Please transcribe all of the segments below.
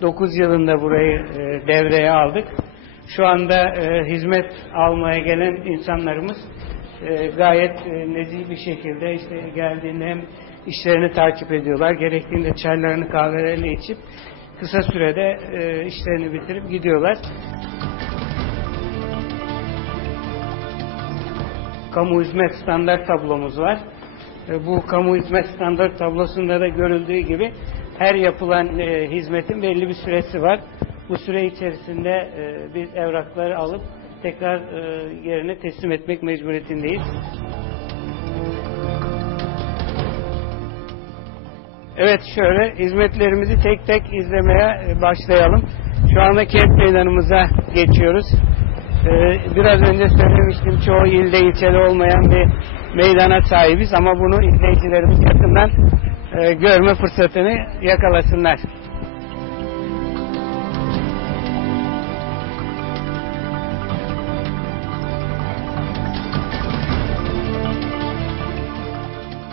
2009 yılında burayı e, devreye aldık. Şu anda e, hizmet almaya gelen insanlarımız e, gayet e, nezih bir şekilde işte geldiğinde hem işlerini takip ediyorlar, gerektiğinde çaylarını kahvelerini içip kısa sürede e, işlerini bitirip gidiyorlar. Kamu hizmet standart tablomuz var. E, Bu kamu hizmet standart tablosunda da görüldüğü gibi her yapılan e, hizmetin belli bir süresi var. Bu süre içerisinde e, biz evrakları alıp tekrar e, yerine teslim etmek mecburiyetindeyiz. Evet şöyle hizmetlerimizi tek tek izlemeye e, başlayalım. Şu anda kent meydanımıza geçiyoruz. Ee, biraz önce söylemiştim çoğu ilde ilçede olmayan bir meydana sahibiz ama bunu izleyicilerimiz yakından e, görme fırsatını yakalasınlar.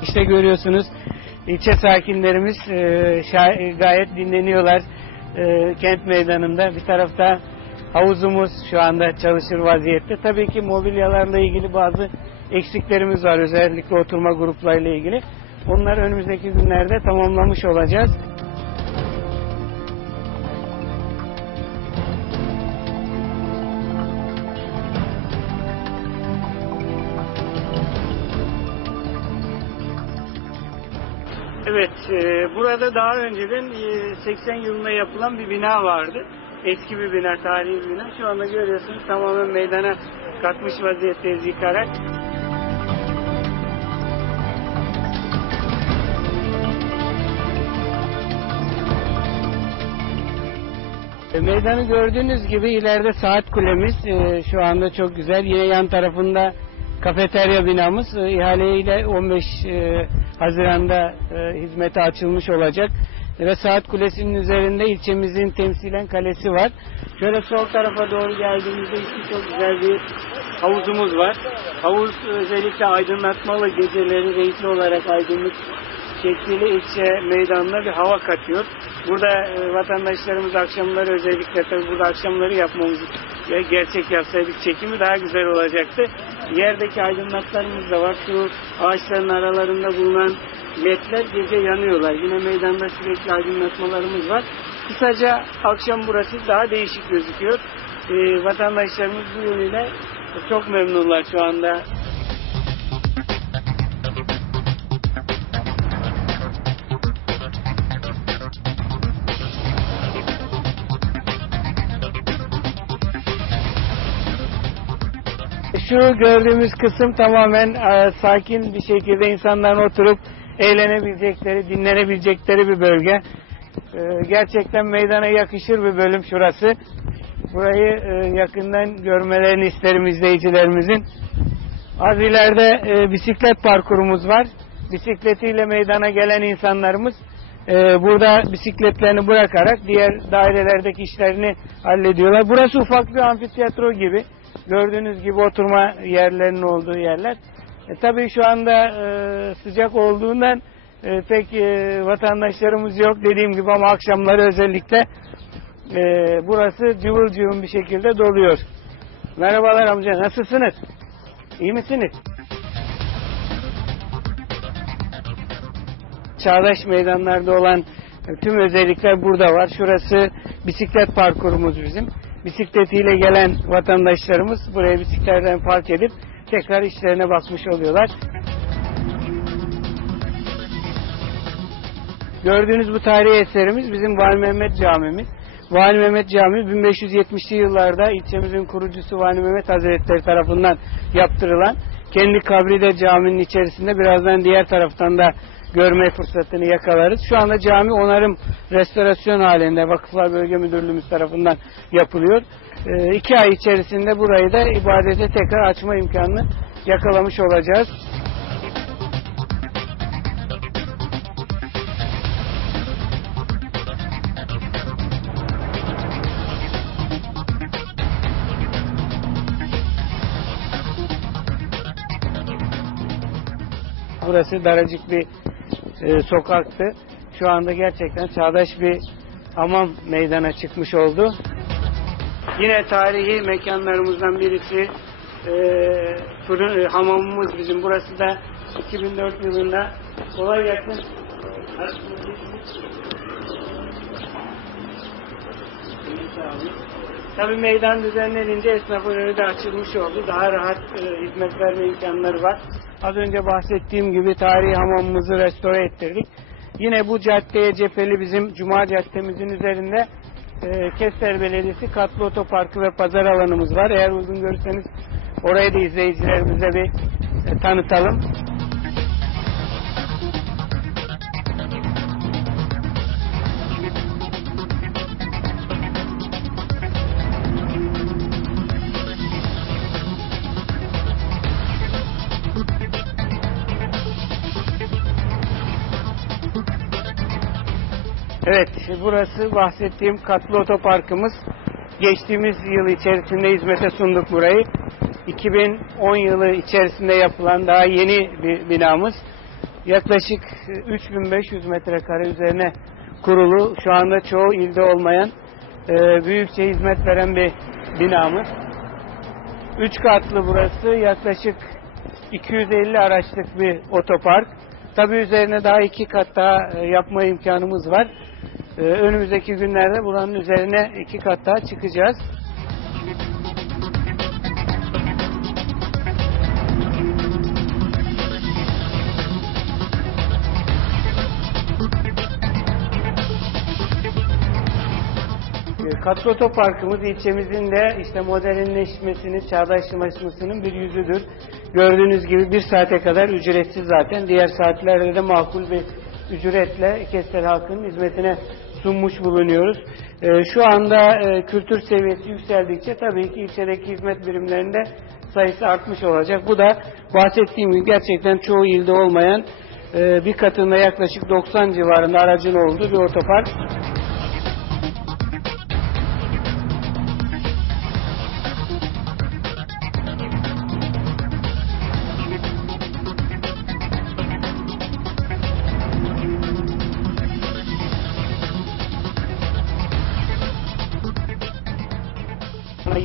İşte görüyorsunuz ilçe sakinlerimiz e, gayet dinleniyorlar e, kent meydanında. Bir tarafta havuzumuz şu anda çalışır vaziyette. Tabii ki mobilyalarla ilgili bazı eksiklerimiz var özellikle oturma gruplarıyla ilgili. Onları önümüzdeki günlerde tamamlamış olacağız. Evet, e, burada daha önceden e, 80 yılında yapılan bir bina vardı. Eski bir bina, tarihi bir bina. Şu anda görüyorsunuz tamamen meydana katmış vaziyetteyiz yıkarak. Meydanı gördüğünüz gibi ileride saat kulemiz e, şu anda çok güzel. Yine yan tarafında kafeterya binamız e, ihaleyle 15 e, Haziran'da e, hizmete açılmış olacak. Ve saat kulesinin üzerinde ilçemizin temsilen kalesi var. Şöyle sol tarafa doğru geldiğimizde işte çok güzel bir havuzumuz var. Havuz özellikle aydınlatmalı geceleri renkli olarak aydınlık şekliyle ilçe meydanına bir hava katıyor. Burada e, vatandaşlarımız akşamları özellikle tabii burada akşamları yapmamız ve gerçek yapsaydık çekimi daha güzel olacaktı. Yerdeki aydınlatmalarımız da var. Şu ağaçların aralarında bulunan ledler gece yanıyorlar. Yine meydanda sürekli aydınlatmalarımız var. Kısaca akşam burası daha değişik gözüküyor. E, vatandaşlarımız bu yönüyle çok memnunlar şu anda. Şu gördüğümüz kısım tamamen e, sakin bir şekilde insanların oturup eğlenebilecekleri, dinlenebilecekleri bir bölge. E, gerçekten meydana yakışır bir bölüm şurası. Burayı e, yakından görmelerini isterim izleyicilerimizin. Az ileride e, bisiklet parkurumuz var. Bisikletiyle meydana gelen insanlarımız e, burada bisikletlerini bırakarak diğer dairelerdeki işlerini hallediyorlar. Burası ufak bir amfiteyatro gibi. Gördüğünüz gibi oturma yerlerinin olduğu yerler. E, tabii şu anda e, sıcak olduğundan e, pek e, vatandaşlarımız yok dediğim gibi ama akşamları özellikle e, burası cıvıl cıvıl bir şekilde doluyor. Merhabalar amca nasılsınız? İyi misiniz? Çağdaş meydanlarda olan e, tüm özellikler burada var. Şurası bisiklet parkurumuz bizim. Bisikletiyle gelen vatandaşlarımız buraya bisikletlerini park edip tekrar işlerine bakmış oluyorlar. Gördüğünüz bu tarihi eserimiz bizim Vali Mehmet Camimiz. Vali Mehmet Camii 1570'li yıllarda ilçemizin kurucusu Vali Mehmet Hazretleri tarafından yaptırılan kendi kabri de caminin içerisinde birazdan diğer taraftan da görme fırsatını yakalarız. Şu anda cami onarım restorasyon halinde Vakıflar Bölge Müdürlüğümüz tarafından yapılıyor. Ee, iki ay içerisinde burayı da ibadete tekrar açma imkanını yakalamış olacağız. Burası daracık bir e, sokaktı. Şu anda gerçekten çağdaş bir hamam meydana çıkmış oldu. Yine tarihi mekanlarımızdan birisi e, fırın, e, hamamımız bizim. Burası da 2004 yılında kolay gelsin. Tabii meydan düzenlenince esnafın önü de açılmış oldu. Daha rahat e, hizmet verme imkanları var. Az önce bahsettiğim gibi tarihi hamamımızı restore ettirdik. Yine bu caddeye cepheli bizim Cuma Caddemizin üzerinde e, Kester Belediyesi katlı otoparkı ve pazar alanımız var. Eğer uygun görürseniz orayı da izleyicilerimize bir e, tanıtalım. Burası bahsettiğim katlı otoparkımız. Geçtiğimiz yıl içerisinde hizmete sunduk burayı. 2010 yılı içerisinde yapılan daha yeni bir binamız. Yaklaşık 3500 metrekare üzerine kurulu, şu anda çoğu ilde olmayan, e, büyükçe hizmet veren bir binamız. Üç katlı burası, yaklaşık 250 araçlık bir otopark. Tabi üzerine daha iki kat daha e, yapma imkanımız var. Ee, önümüzdeki günlerde buranın üzerine iki kat daha çıkacağız. Ee, Katlı Otoparkımız ilçemizin de işte modernleşmesinin, çağdaşlaşmasının bir yüzüdür. Gördüğünüz gibi bir saate kadar ücretsiz zaten. Diğer saatlerde de makul bir ücretle Kestel halkının hizmetine sunmuş bulunuyoruz. Ee, şu anda e, kültür seviyesi yükseldikçe tabii ki ilçedeki hizmet birimlerinde sayısı artmış olacak. Bu da bahsettiğim gibi gerçekten çoğu ilde olmayan e, bir katında yaklaşık 90 civarında aracın olduğu bir otopark.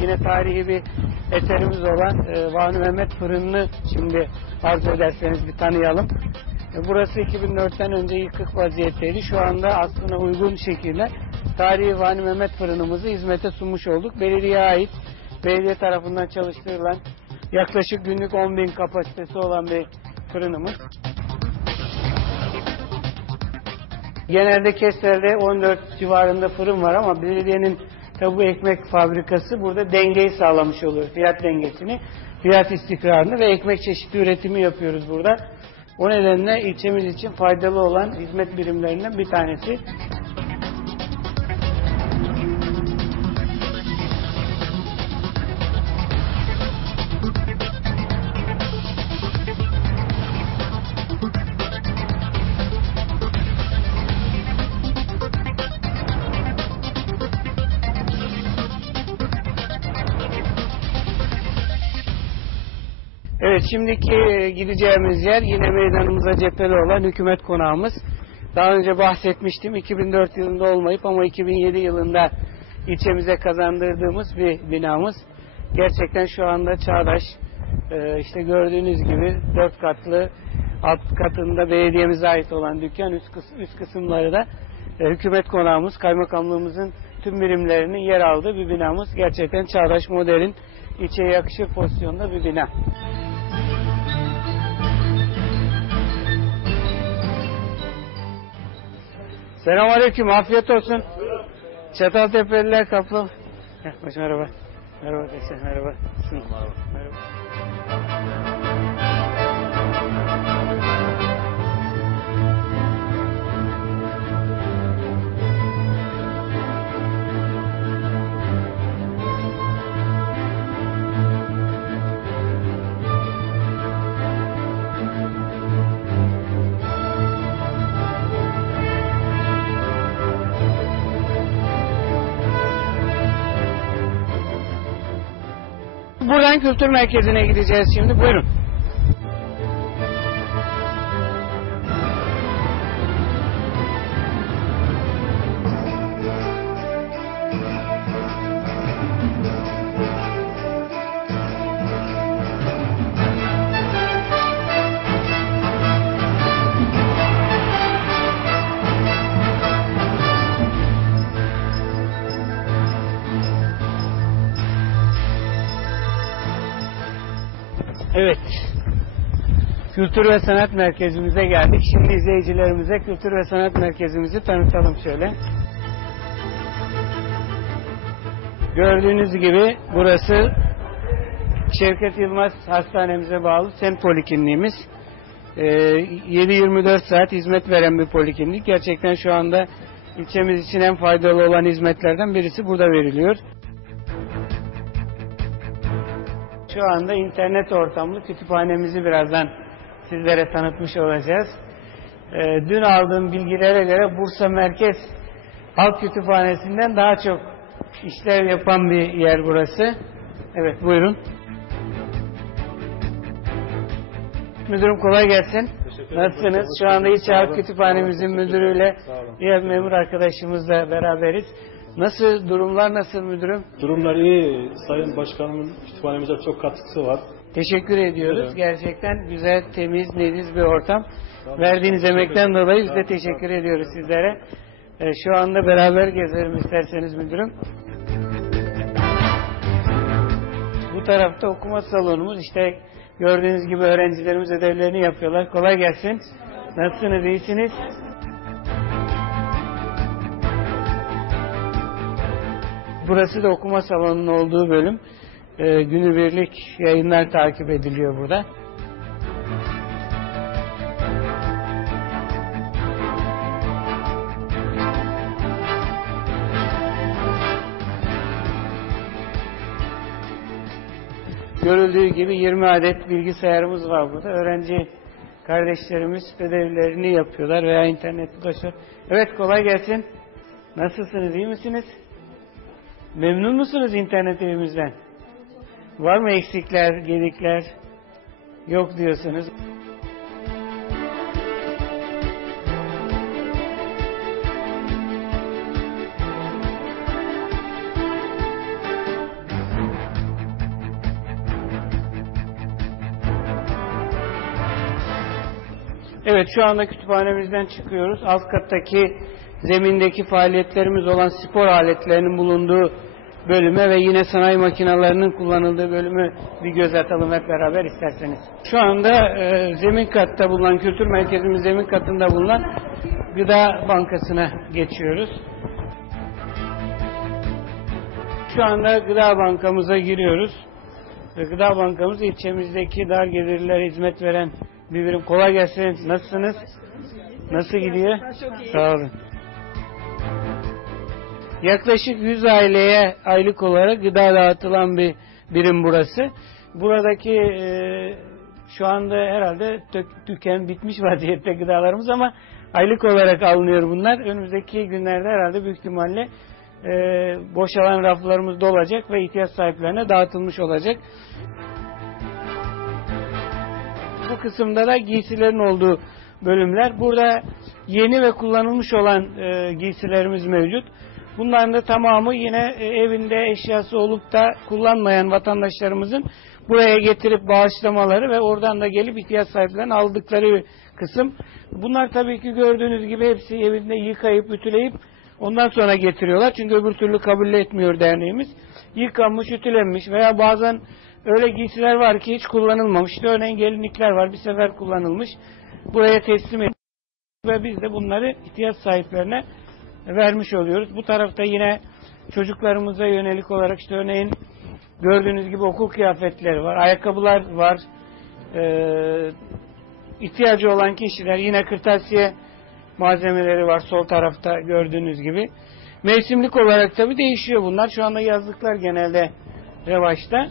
Yine tarihi bir eserimiz olan e, Vahni Mehmet Fırını'nı şimdi arzu ederseniz bir tanıyalım. E, burası 2004'ten önce yıkık vaziyetteydi. Şu anda aslına uygun şekilde tarihi Vahni Mehmet Fırınımızı hizmete sunmuş olduk. Belediyeye ait, belediye tarafından çalıştırılan yaklaşık günlük 10 bin kapasitesi olan bir fırınımız. Genelde Keser'de 14 civarında fırın var ama belediyenin tabi bu ekmek fabrikası burada dengeyi sağlamış oluyor. Fiyat dengesini, fiyat istikrarını ve ekmek çeşitli üretimi yapıyoruz burada. O nedenle ilçemiz için faydalı olan hizmet birimlerinden bir tanesi. Evet şimdiki e, gideceğimiz yer yine meydanımıza cepheli olan hükümet konağımız. Daha önce bahsetmiştim 2004 yılında olmayıp ama 2007 yılında ilçemize kazandırdığımız bir binamız. Gerçekten şu anda çağdaş. Ee, işte gördüğünüz gibi dört katlı alt katında belediyemize ait olan dükkan üst, kıs- kısımları da e, hükümet konağımız, kaymakamlığımızın tüm birimlerinin yer aldığı bir binamız. Gerçekten çağdaş, modern, ilçeye yakışır pozisyonda bir bina. Selamünaleyküm, afiyet olsun. Çataltepeliler kaplı. Heh, hoş merhaba. Merhaba arkadaşlar, merhaba. Merhaba. Buradan kültür merkezine gideceğiz şimdi. Buyurun. Evet. Kültür ve Sanat Merkezimize geldik. Şimdi izleyicilerimize Kültür ve Sanat Merkezimizi tanıtalım şöyle. Gördüğünüz gibi burası Şevket Yılmaz Hastanemize bağlı semt polikliniğimiz. Ee, 7-24 saat hizmet veren bir poliklinik. Gerçekten şu anda ilçemiz için en faydalı olan hizmetlerden birisi burada veriliyor. Şu anda internet ortamlı kütüphanemizi birazdan sizlere tanıtmış olacağız. Ee, dün aldığım bilgilere göre Bursa Merkez Halk Kütüphanesi'nden daha çok işlev yapan bir yer burası. Evet buyurun. Müdürüm kolay gelsin. Nasılsınız? Şu anda İç Halk. Kütüphanemizin müdürüyle diğer memur arkadaşımızla beraberiz. Nasıl durumlar nasıl müdürüm? Durumlar iyi. Sayın Başkanımın kütüphanemize çok katkısı var. Teşekkür ediyoruz. Evet. Gerçekten güzel, temiz, nediz bir ortam. Verdiğiniz Teşekkür emekten dolayı biz de teşekkür ediyoruz sizlere. Ee, Şu anda beraber gezelim isterseniz müdürüm. Bu tarafta okuma salonumuz. İşte gördüğünüz gibi öğrencilerimiz ödevlerini yapıyorlar. Kolay gelsin. Nasılsınız? İyisiniz? Burası da okuma salonunun olduğu bölüm. Ee, günübirlik yayınlar takip ediliyor burada. Görüldüğü gibi 20 adet bilgisayarımız var burada. Öğrenci kardeşlerimiz ödevlerini yapıyorlar veya internette ulaşıyor. Evet kolay gelsin. Nasılsınız? iyi misiniz? Memnun musunuz internet evimizden? Var mı eksikler, gedikler? Yok diyorsunuz. Evet şu anda kütüphanemizden çıkıyoruz. Alt kattaki zemindeki faaliyetlerimiz olan spor aletlerinin bulunduğu bölüme ve yine sanayi makinelerinin kullanıldığı bölümü bir göz atalım hep beraber isterseniz. Şu anda e, zemin katta bulunan kültür merkezimiz zemin katında bulunan gıda bankasına geçiyoruz. Şu anda gıda bankamıza giriyoruz. Ve gıda bankamız ilçemizdeki dar gelirlere hizmet veren bir birim. Kolay gelsin. Nasılsınız? Nasıl gidiyor? Çok iyi. Sağ olun. Yaklaşık 100 aileye aylık olarak gıda dağıtılan bir birim burası. Buradaki e, şu anda herhalde tök, tüken bitmiş vaziyette gıdalarımız ama aylık olarak alınıyor bunlar. Önümüzdeki günlerde herhalde büyük ihtimalle e, boşalan raflarımız dolacak ve ihtiyaç sahiplerine dağıtılmış olacak. Bu kısımda da giysilerin olduğu bölümler. Burada yeni ve kullanılmış olan e, giysilerimiz mevcut. Bunların da tamamı yine e, evinde eşyası olup da kullanmayan vatandaşlarımızın buraya getirip bağışlamaları ve oradan da gelip ihtiyaç sahiplerine aldıkları bir kısım. Bunlar tabii ki gördüğünüz gibi hepsi evinde yıkayıp ütüleyip ondan sonra getiriyorlar. Çünkü öbür türlü kabul etmiyor derneğimiz. Yıkanmış, ütülenmiş veya bazen öyle giysiler var ki hiç kullanılmamış. İşte örneğin gelinlikler var bir sefer kullanılmış. Buraya teslim edilmiş ve biz de bunları ihtiyaç sahiplerine vermiş oluyoruz. Bu tarafta yine çocuklarımıza yönelik olarak işte örneğin gördüğünüz gibi okul kıyafetleri var, ayakkabılar var. Ee, ihtiyacı olan kişiler yine kırtasiye malzemeleri var sol tarafta gördüğünüz gibi. Mevsimlik olarak tabi değişiyor bunlar. Şu anda yazlıklar genelde revaçta.